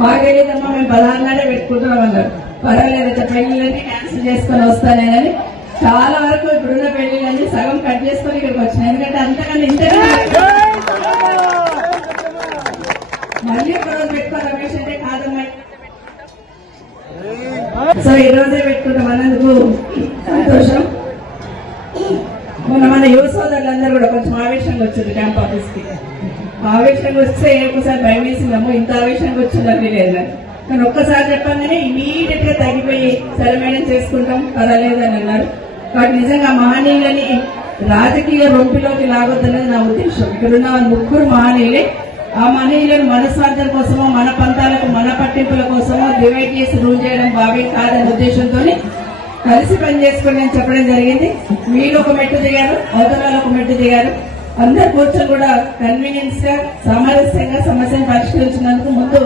మాకు తెలియదమ్మా మేము 16 నాడే పెట్టుకుంటున్నాం అన్నారు. పర్వాలేదు పెళ్లిళ్ళని క్యాన్సిల్ చేసుకొని వస్తానే కానీ చాలా వరకు ఇప్పుడున్న పెళ్లిళ్ళని సగం కట్ చేసుకొని ఇక్కడికి వచ్చినాయి. ఎందుకంటే అంతకన్నా ఇంతగా మళ్ళీ ఒకరోజు పెట్టుకో రమేష్ అంటే కాదమ్మా. సో ఈ రోజే పెట్టుకుంటాం అన్నందుకు సంతోషం. మన యువ సోదరులందరూ కూడా కొంచెం ఆవేశంగా వచ్చింది క్యాంప్ ఆఫీస్ కి. ఆవేశంగా వస్తే ఒకసారి భయం వేసిందమ్మో ఇంత ఆవేశంగా వచ్చిందని లేదు. కానీ ఒక్కసారి చెప్పగానే ఇమీడియట్ గా తగ్గిపోయి సరే మేడం చేసుకుంటాం పర్వాలేదని అన్నారు. కాబట్టి నిజంగా మహనీయులని రాజకీయ రొంపిలోకి లాగొద్దనేది నా ఉద్దేశం. ఇక్కడున్న 3 మహనీయులే. ఆ మహనీయులను మన స్వార్థం కోసమో మన పంతాలకు మన పట్టింపుల కోసమో డివైడ్ చేసి రూల్ చేయడం బాగా కాదనే ఉద్దేశంతో కలిసి పనిచేసుకోండి అని చెప్పడం జరిగింది. మీరు ఒక మెట్టు దిగారు, అవతల వాళ్ళు ఒక మెట్టు దిగారు. అందరు కూర్చొని కూడా కన్వీనియన్స్ గా సామరస్యంగా సమస్యను పరిష్కరించినందుకు ముందు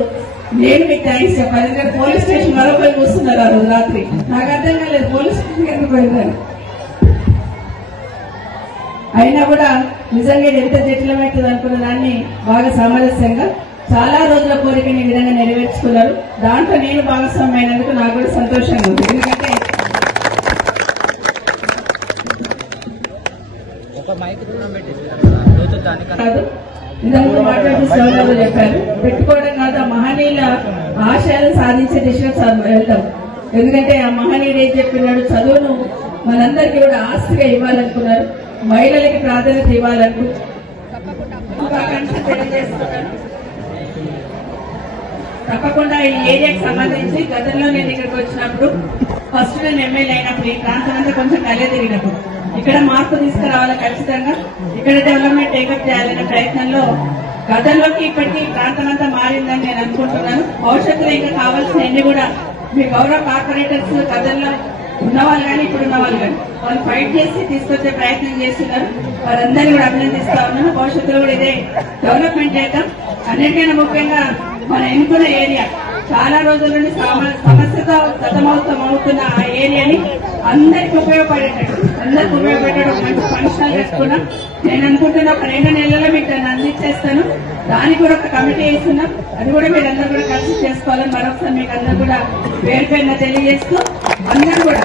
నేను మీకు థ్యాంక్స్ చెప్పాలి. ఎందుకంటే పోలీస్ స్టేషన్ మరొకరు కూర్చున్నారు ఆ రోజు రాత్రి. నాకు అర్థం కాలేదు పోలీస్ స్టేషన్ ఎందుకు పోయినారు. అయినా కూడా నిజంగా ఎంత జటిలమవుతుంది అనుకున్న దాన్ని బాగా సామరస్యంగా చాలా రోజుల కోరికని ఈ విధంగా నెరవేర్చుకున్నారు. దాంట్లో నేను భాగస్వామ్యమైనందుకు నాకు కూడా సంతోషంగా ఉంది. ఎందుకంటే ఇంతకుముందు మాట్లాడుతూ సోదరులు చెప్పారు పెట్టుకోవడం కాదు ఆ మహనీయుల ఆశయాలు సాధించే దిశగా వెళ్తాం. ఎందుకంటే ఆ మహనీయుడు ఏం చెప్పినాడు, చదువును మనందరికీ కూడా ఆస్తిగా ఇవ్వాలనుకున్నారు, మహిళలకి ప్రాధాన్యత ఇవ్వాలనుకుంటున్నారు. తప్పకుండా ఈ ఏరియాకి సంబంధించి గతంలో నేను ఇక్కడికి వచ్చినప్పుడు ఫస్ట్ నేను ఎమ్మెల్యే అయినప్పుడు ఈ ప్రాంతం అంతా కొంచెం కళ్ళే తిరిగినప్పుడు ఇక్కడ మార్పు తీసుకురావాలి, ఖచ్చితంగా ఇక్కడ డెవలప్మెంట్ టేకప్ చేయాలనే ప్రయత్నంలో గతంలోకి ఇప్పటికీ ప్రాంతం అంతా మారిందని నేను అనుకుంటున్నాను. భవిష్యత్తులో ఇంకా కావాల్సినవన్నీ కూడా మీ గౌరవ కార్పొరేటర్స్ గతంలో ఉన్నవాళ్ళు కానీ ఇప్పుడు ఉన్న వాళ్ళు కానీ వాళ్ళు ఫైట్ చేసి తీసుకొచ్చే ప్రయత్నం చేస్తున్నారు. వారందరినీ కూడా అభినందిస్తా ఉన్నాను. భవిష్యత్తులో కూడా ఇదే డెవలప్మెంట్ చేద్దాం. అన్నిటికైనా ముఖ్యంగా మనం ఎన్నుకున్న ఏరియా చాలా రోజుల నుండి సమస్యతో గతమవుతున్న ఆ ఏరియాని అందరికి ఉపయోగపడేటట్టు మంచి ఫంక్షన్లు పెట్టుకున్నాం. నేను అనుకుంటున్నా ఒక 2 నెలల్లో మీకు దాన్ని అందించేస్తాను. దానికి కూడా ఒక కమిటీ వేస్తున్నాం. అది కూడా మీరందరూ కూడా కలిసి చేసుకోవాలని మరొకసారి మీకు అందరూ కూడా పేరు పేరున తెలియజేస్తూ అందరూ కూడా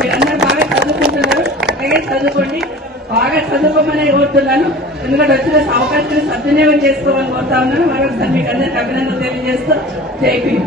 మీరందరూ బాగా చదువుకుంటున్నారు, అలాగే చదువుకోండి, బాగా చదువుకోమని కోరుతున్నాను. ఎందుకంటే వచ్చిన అవకాశాన్ని సద్వినియోగం చేసుకోవాలని కోరుతా ఉన్నాను. మరొకసారి మీకు అందరికీ అభినందనలు తెలియజేస్తూ జై భీమ్.